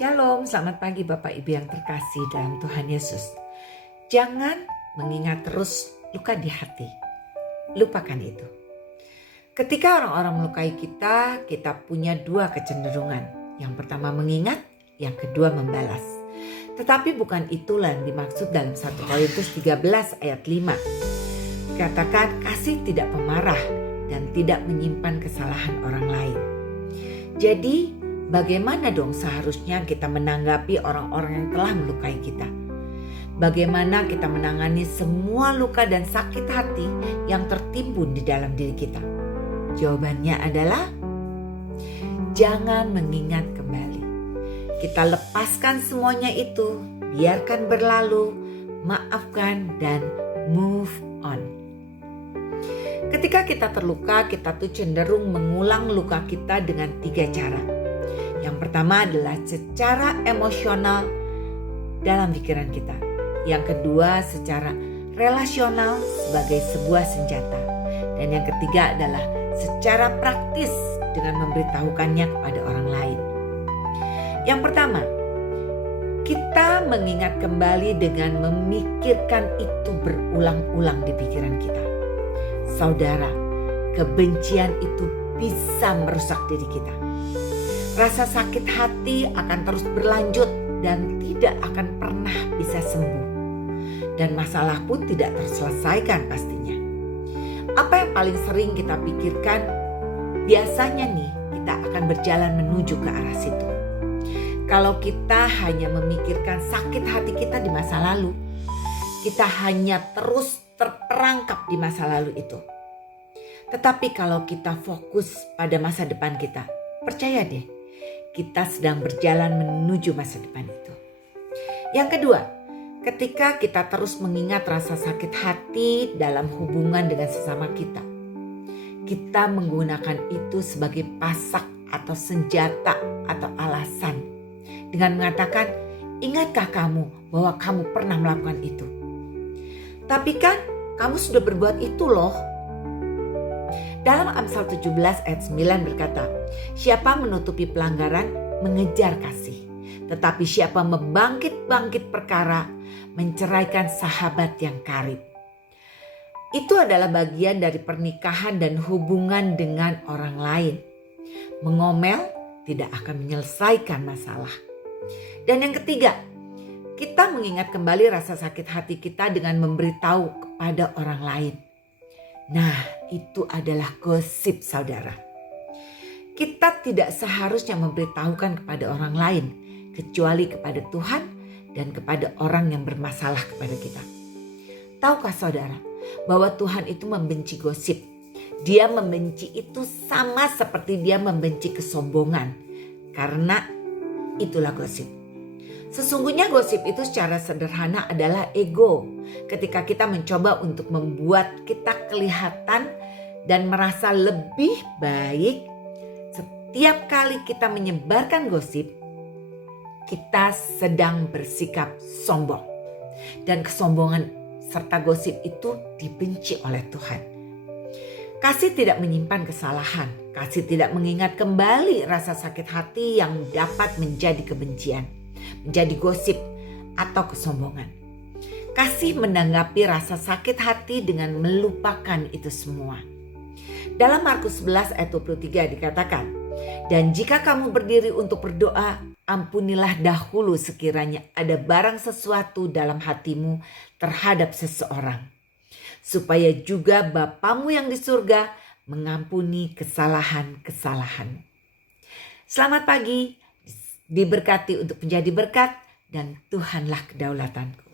Shalom, selamat pagi Bapak Ibu yang terkasih dalam Tuhan Yesus. Jangan mengingat terus luka di hati. Lupakan itu. Ketika orang-orang melukai kita, kita punya dua kecenderungan. Yang pertama mengingat, yang kedua membalas. Tetapi bukan itulah yang dimaksud dalam 1 Korintus 13 ayat 5. Katakan kasih tidak pemarah dan tidak menyimpan kesalahan orang lain. Jadi bagaimana dong seharusnya kita menanggapi orang-orang yang telah melukai kita? Bagaimana kita menangani semua luka dan sakit hati yang tertimbun di dalam diri kita? Jawabannya adalah jangan mengingat kembali. Kita lepaskan semuanya itu, biarkan berlalu, maafkan dan move on. Ketika kita terluka, kita tuh cenderung mengulang luka kita dengan 3 cara. Yang pertama adalah secara emosional dalam pikiran kita. Yang kedua secara relasional sebagai sebuah senjata. Dan yang ketiga adalah secara praktis dengan memberitahukannya kepada orang lain. Yang pertama, kita mengingat kembali dengan memikirkan itu berulang-ulang di pikiran kita. Saudara, kebencian itu bisa merusak diri kita. Rasa sakit hati akan terus berlanjut dan tidak akan pernah bisa sembuh. Dan masalah pun tidak terselesaikan pastinya. Apa yang paling sering kita pikirkan? Biasanya nih kita akan berjalan menuju ke arah situ. Kalau kita hanya memikirkan sakit hati kita di masa lalu, kita hanya terus terperangkap di masa lalu itu. Tetapi kalau kita fokus pada masa depan kita, percaya deh, kita sedang berjalan menuju masa depan itu. Yang kedua, ketika kita terus mengingat rasa sakit hati dalam hubungan dengan sesama kita, kita menggunakan itu sebagai pasak atau senjata atau alasan dengan mengatakan, ingatkah kamu bahwa kamu pernah melakukan itu? Tapi kan kamu sudah berbuat itu loh. Dalam Amsal 17 ayat 9 berkata, siapa menutupi pelanggaran mengejar kasih. Tetapi siapa membangkit-bangkit perkara menceraikan sahabat yang karib. Itu adalah bagian dari pernikahan dan hubungan dengan orang lain. Mengomel tidak akan menyelesaikan masalah. Dan yang ketiga, kita mengingat kembali rasa sakit hati kita dengan memberitahu kepada orang lain. Nah, itu adalah gosip, saudara. Kita tidak seharusnya memberitahukan kepada orang lain, kecuali kepada Tuhan dan kepada orang yang bermasalah kepada kita. Tahukah saudara, bahwa Tuhan itu membenci gosip. Dia membenci itu sama seperti dia membenci kesombongan. Karena itulah gosip. Sesungguhnya gosip itu secara sederhana adalah ego. Ketika kita mencoba untuk membuat kita kelihatan dan merasa lebih baik, setiap kali kita menyebarkan gosip, kita sedang bersikap sombong. Dan kesombongan serta gosip itu dibenci oleh Tuhan. Kasih tidak menyimpan kesalahan. Kasih tidak mengingat kembali rasa sakit hati yang dapat menjadi kebencian, menjadi gosip atau kesombongan. Kasih menanggapi rasa sakit hati dengan melupakan itu semua. Dalam Markus 11 ayat 23 dikatakan, dan jika kamu berdiri untuk berdoa, ampunilah dahulu sekiranya ada barang sesuatu dalam hatimu terhadap seseorang, supaya juga Bapamu yang di surga mengampuni kesalahan-kesalahan. Selamat pagi, diberkati untuk menjadi berkat dan Tuhanlah kedaulatanku.